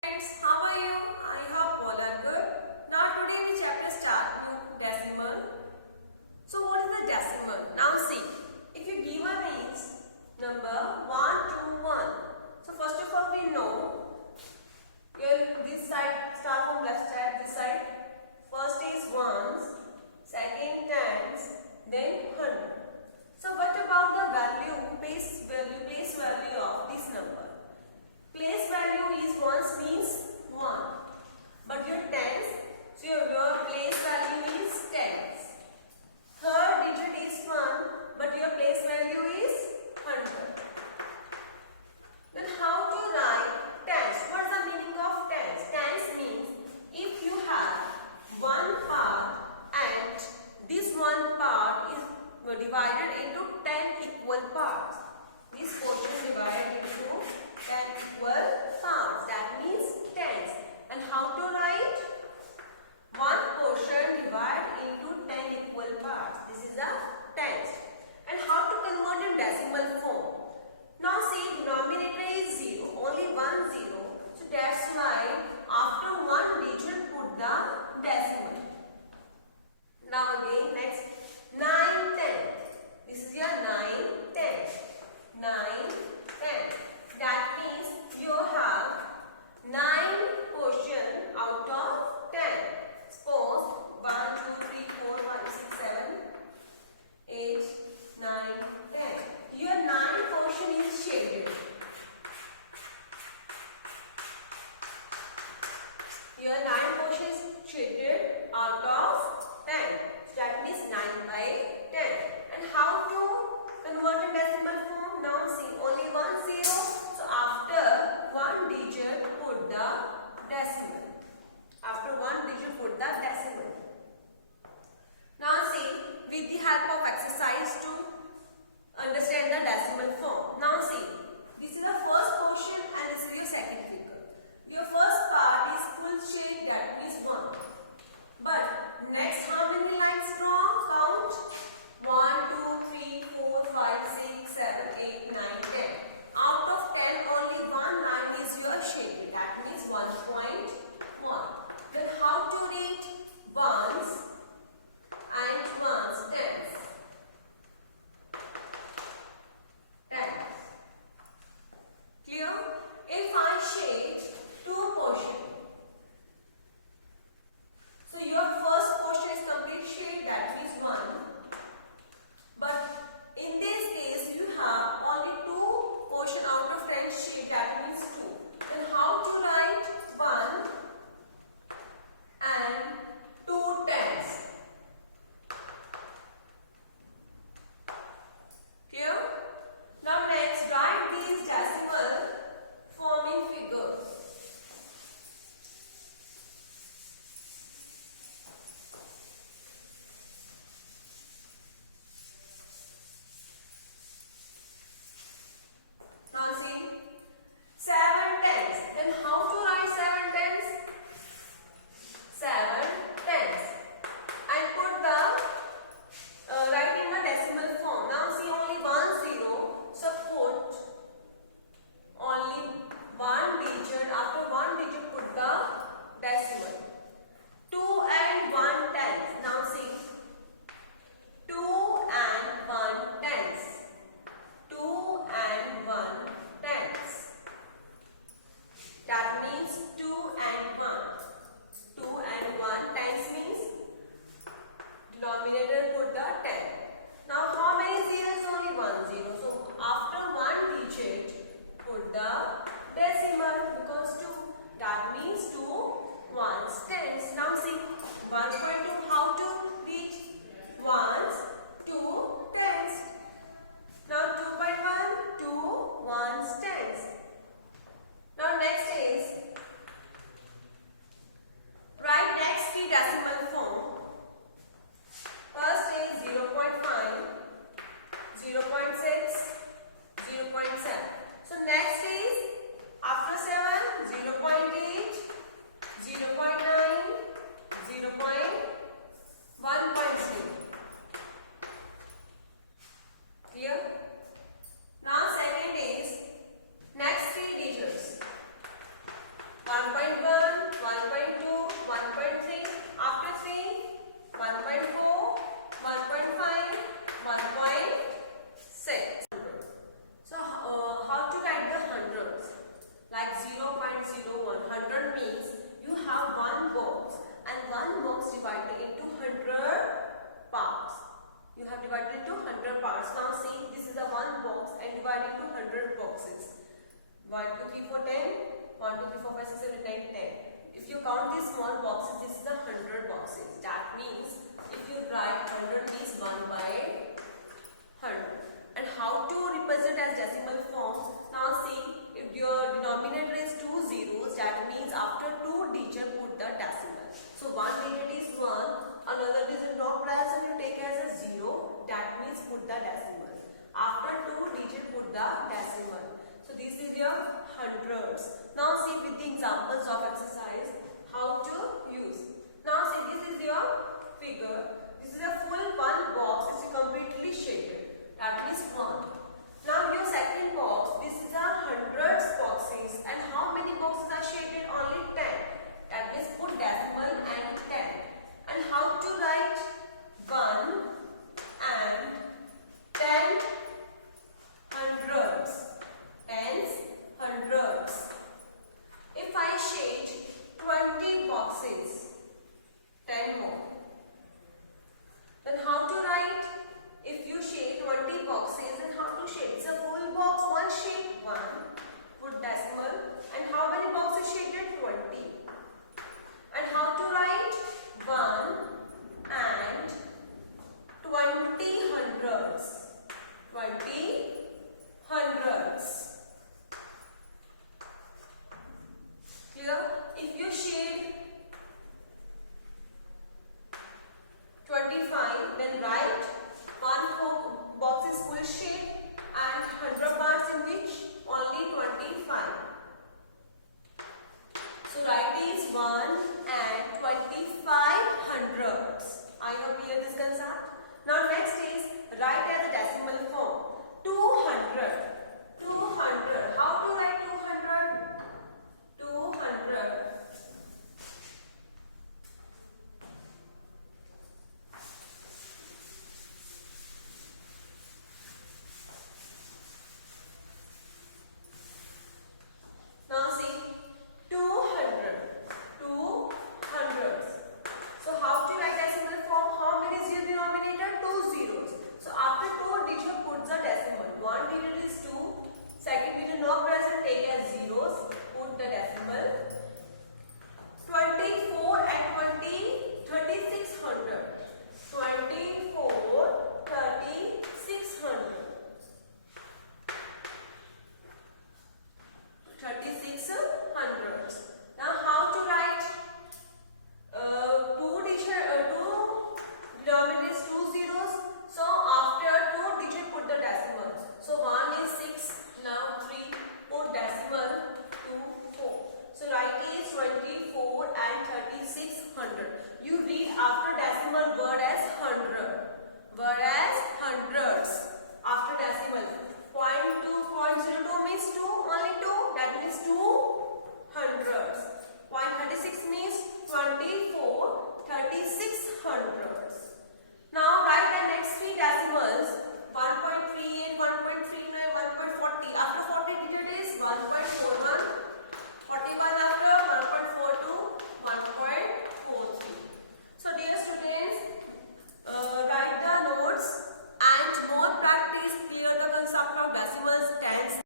Friends, how are you? I hope all are good. Now today we chapter start with decimal. So what is the decimal? Now see, if you give a range number 1 to 1. So first of all we know this side start from left side, this side. First is ones, second tens, then hundred. So what about the place value of this number? Place value is ones means 1. But your tens, so your place value is tens. Third digit is 1, but your place value is 100. Then how to write tens? What is the meaning of tens? Tens means if you have one part and this one part is divided into 10 equal parts. This portion divided into 10 equal parts. That means tens. And how to write? One portion divided into 10 equal parts. This is a tens. And how to convert in decimal form? Now see, denominator is 0. Only one 0. So that's why after one digit put the decimal. Now again next 9, 10. This is your 9, 10. 9, 10. That means you have 9 portion out of 10. Suppose 1, 2, 3, 4, 5, 6, 7, 8, 9, 10. Your 9 portion is shaded. Your 9 portion is shaded out of 10. So that means 9 by 10. And how to convert in decimal form? Now see, only one 0. So after one digit put the decimal. After one digit put the decimal. Now see, with the help of exercise to understand the decimal form. Now see, this is the first portion and this is your second figure. Your first part is full shade, that is 1. But next how many lines draw? Count 1, 2, 3, 4, 5, 6, 7, 8, 9, 10. Out of 10 only one line is your shaded. That means 1.1. Then how to read ones and ones tens? 2, 3, 4, 10. 1, 2, 3, 4, 5, 6, 7, 8, 9, 10. If you count these small boxes, this is the 100 boxes. That means if you write 100 means 1 by 100. And how to represent as decimal form? Now see, if your denominator is 2 zeros, that means after 2 digits put the decimal. So one digit is 1, another digit not present, you take as a 0, that means put the decimal. After 2 digits put the decimal. So this is your hundreds. Now see with the examples of